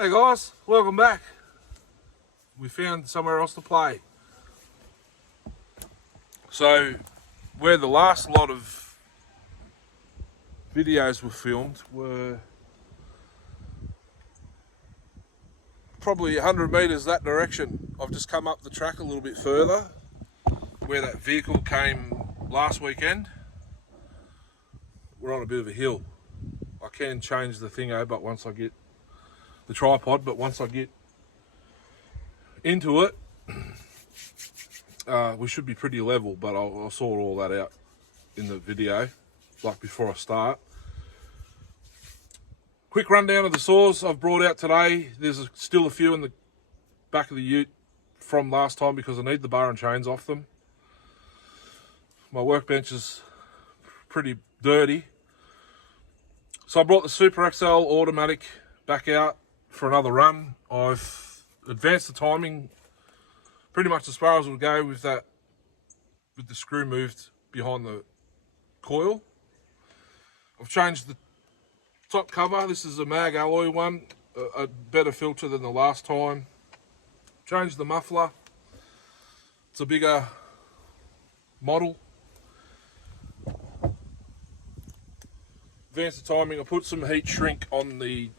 Hey guys, welcome back. We found somewhere else to play. So, where the last lot of videos were filmed were probably 100 metres that direction. I've just come up the track a little bit further where that vehicle came last weekend. We're on a bit of a hill. I can change the thingo, but once I get the tripod, but once I get into it, we should be pretty level, but I'll sort all that out in the video, like before I start. Quick rundown of the saws I've brought out today. There's still a few in the back of the ute from last time because I need the bar and chains off them. My workbench is pretty dirty. So I brought the Super XL automatic back out for another run. I've advanced the timing pretty much as far as it would go with the screw moved behind the coil. I've changed the top cover. This is a mag alloy one, a better filter than the last time. Changed the muffler. It's a bigger model. Advanced the timing. I put some heat shrink on the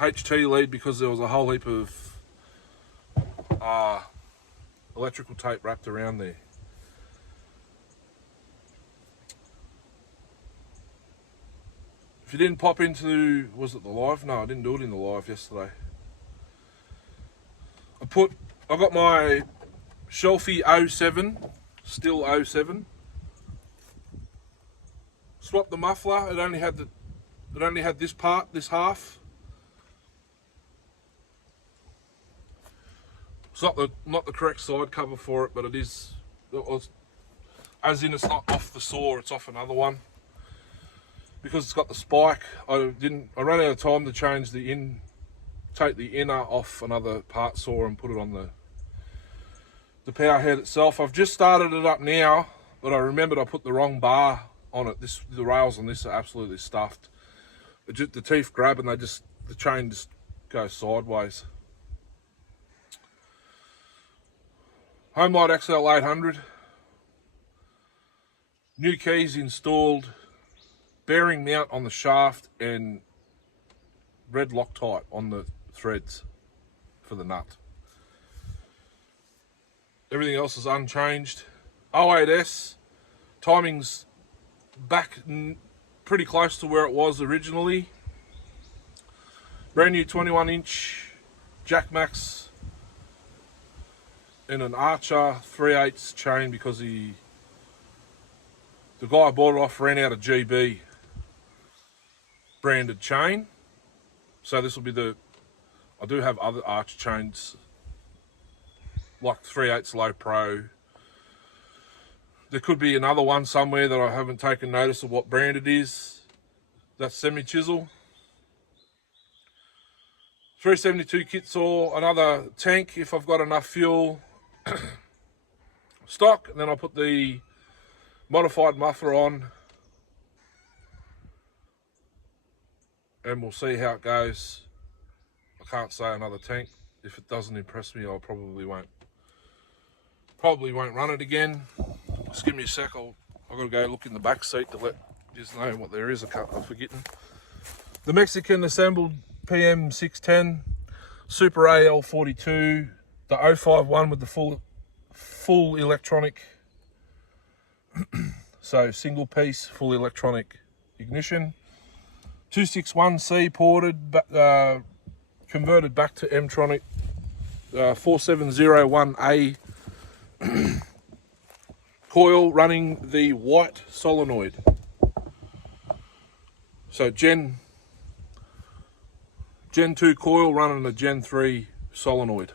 HT lead because there was a whole heap of electrical tape wrapped around there. If you didn't pop into, was it the live? No, I didn't do it in the live yesterday. I got my Shelfie 07, still 07. Swapped the muffler. It only had this part, this half. It's not the correct side cover for it, but it is. As in, it's not off the saw; it's off another one. Because it's got the spike, I ran out of time to change take the inner off another part saw and put it on the power head itself. I've just started it up now, but I remembered I put the wrong bar on it. The rails on this are absolutely stuffed. The teeth grab and the chain just goes sideways. Homelite XL 800. New keys installed. Bearing mount on the shaft and red Loctite on the threads for the nut. Everything else is unchanged. 08S, timing's back pretty close to where it was originally. Brand new 21-inch Jack Max and an Archer 3/8 chain because the guy I bought it off ran out of GB branded chain. So this will be I do have other Archer chains like 3/8 Low Pro. There could be another one somewhere that I haven't taken notice of what brand it is. That's semi-chisel. 372 kit saw, another tank if I've got enough fuel. Stock, and then I'll put the modified muffler on and we'll see how it goes. I can't say another tank. If it doesn't impress me, I probably won't run it again. Just give me a sec. I've got to go look in the back seat to let you know what there is. I'm forgetting. The Mexican assembled PM610, Super AL42, the 051 with the full electronic. So single piece, full electronic ignition. 261C ported, converted back to M-Tronic 4701A coil running the white solenoid. So Gen 2 coil running a Gen 3 solenoid.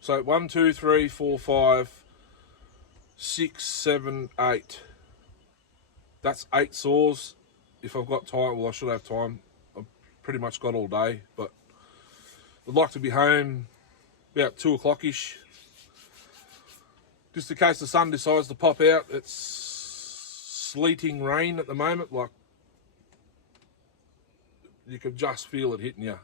So 1, 2, 3, 4, 5, 6, 7, 8. That's 8 saws. If I've got time, well, I should have time. I've pretty much got all day, but I'd like to be home about 2 o'clock-ish. Just in case the sun decides to pop out. It's sleeting rain at the moment, like You could just feel it hitting you.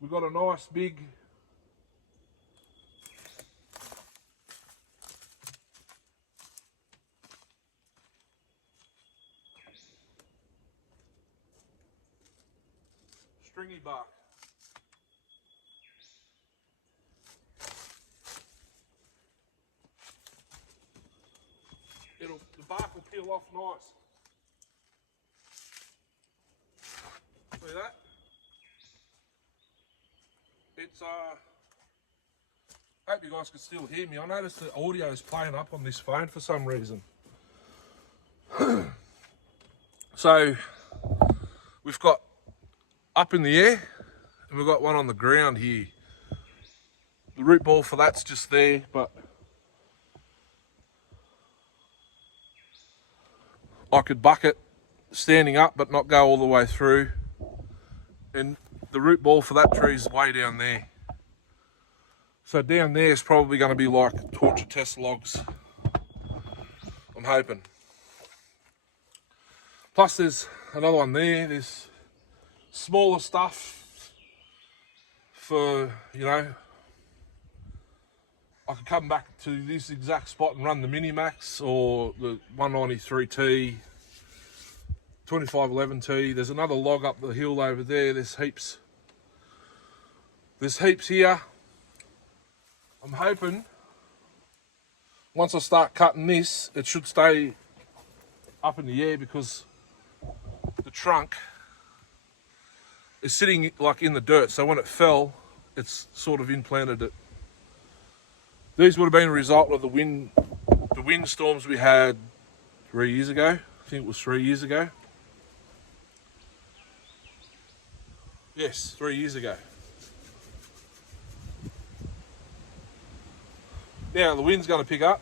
We've got a nice big stringy bark. The bark will peel off nice. See that? It's hope you guys can still hear me. I noticed the audio is playing up on this phone for some reason. So we've got up in the air and we've got one on the ground here. The root ball for that's just there, but I could buck it standing up but not go all the way through. And the root ball for that tree is way down there. So down there is probably going to be like torture test logs, I'm hoping. Plus there's another one there, there's smaller stuff for, you know, I could come back to this exact spot and run the Minimax or the 193T, 2511T. There's another log up the hill over there. There's heaps here. I'm hoping once I start cutting this, it should stay up in the air because the trunk is sitting like in the dirt. So when it fell, it's sort of implanted it. These would have been a result of the wind storms we had 3 years ago. I think it was 3 years ago. Yes, 3 years ago. Now the wind's going to pick up.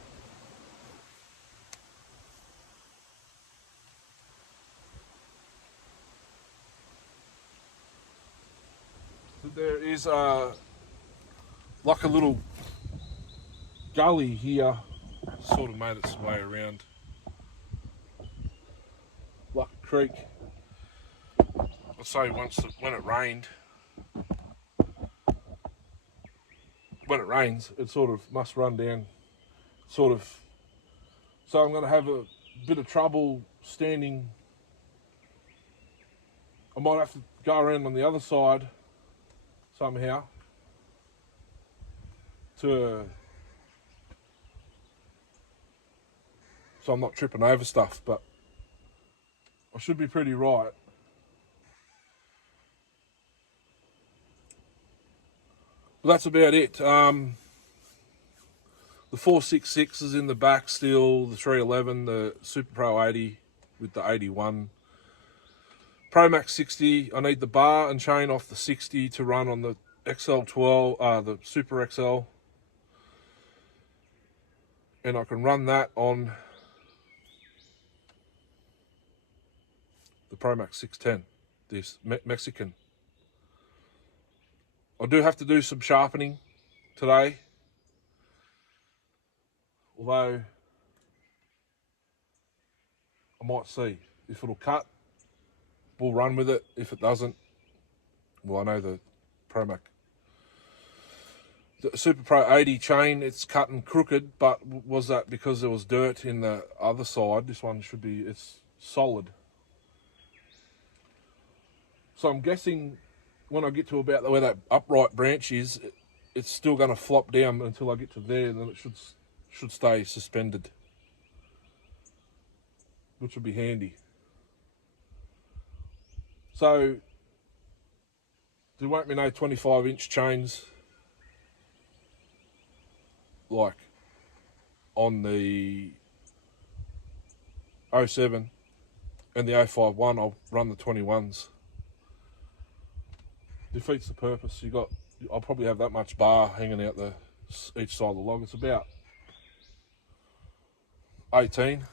There is like a little gully here, sort of made its way around, like a creek. I'd say when it rained, when it rains, it sort of must run down, sort of. So I'm going to have a bit of trouble standing. I might have to go around on the other side somehow so I'm not tripping over stuff, but I should be pretty right. But that's about it. The 466 is in the back still, the 311, the Super Pro 80 with the 81. Pro Max 60, I need the bar and chain off the 60 to run on the XL12, the Super XL. And I can run that on the Pro Max 610, this Mexican. I do have to do some sharpening today, although I might see if it'll cut, we'll run with it. If it doesn't, well, I know the Pro Max, the Super Pro 80 chain, it's cut and crooked, but was that because there was dirt in the other side? This one should be, it's solid. So I'm guessing when I get to about where that upright branch is, it's still going to flop down until I get to there, and then it should stay suspended, which would be handy. So there won't be no 25-inch chains like on the 07 and the 051. I'll run the 21s. Defeats the purpose. I'll probably have that much bar hanging out each side of the log. It's about 18.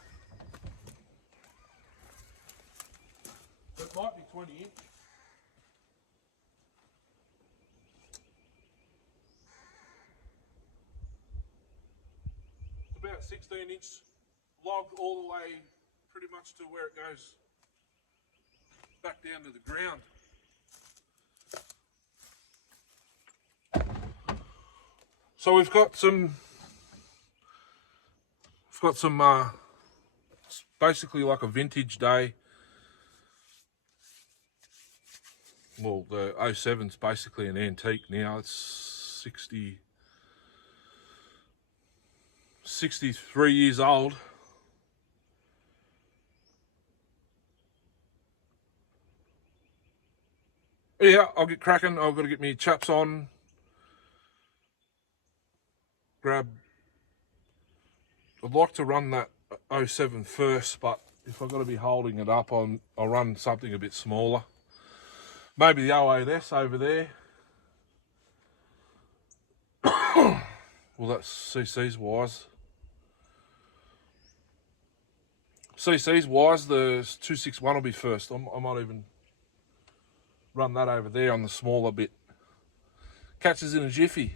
It might be 20-inch. It's about 16-inch log all the way pretty much to where it goes back down to the ground. So we've got some it's basically like a vintage day. Well, the 07's basically an antique now. It's 63 years old. Yeah, I'll get cracking. I've got to get me chaps on. I'd like to run that 07 first, but if I've got to be holding it up, I'll run something a bit smaller. Maybe the 08S over there. Well, that's CC's wise. CC's wise, the 261 will be first. I might even run that over there on the smaller bit. Catches in a jiffy.